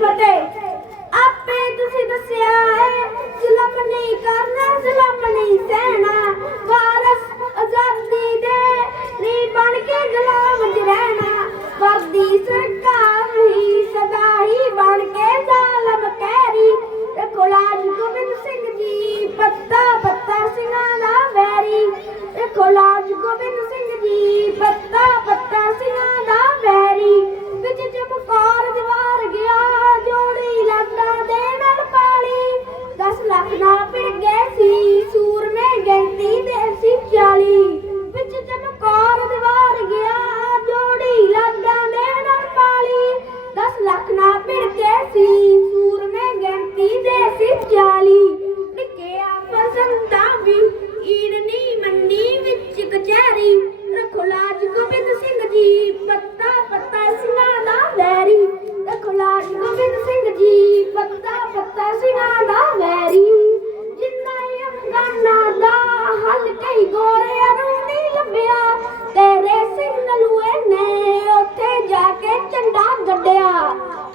bater. ਨਾਪੜ ਗਏ ਸੀ ਸੂਰਮੇ ਗਿਣਤੀ ਦੇ ਸੀ 40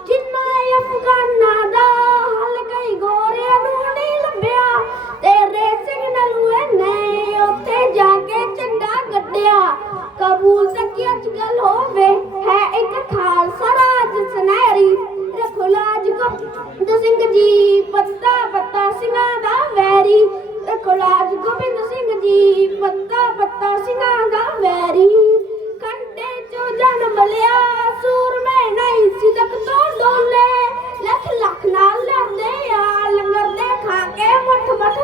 ਜਿੰਨਾ ਅਫਗਾਨਾ ਦਾ ਹਲ ਕਈ ਗੋਰਿਆਂ ਨੂੰ ਨਹੀਂ ਲੱਭਿਆ, ਤੇਰੇ ਸਿਗਨਲ ਹੋਏ ਨੇ ਉੱਥੇ ਜਾ ਕੇ ਝੰਡਾ ਗੱਡਿਆ। ਕਬੂਲ ਤੱਕੀ ਅੱਜ ਗੱਲ ਹੋਵੇ? ਹੈ ਇੱਕ ਖਾਲਸਾ ਰਾਜ ਸੁਨਹਿਰੀ। ਰੱਖੋ ਲਾਜ ਗੋਬਿੰਦ ਸਿੰਘ ਜੀ, ਪੱਤਾ ਪੱਤਾ ਸਿੰਘਾਂ ਦਾ ਵੈਰੀ। ਰੱਖੋ ਲਾਜ ਗੋਬਿੰਦ ਸਿੰਘ ਜੀ, ਪੱਤਾ ਪੱਤਾ ਸਿੰਘਾਂ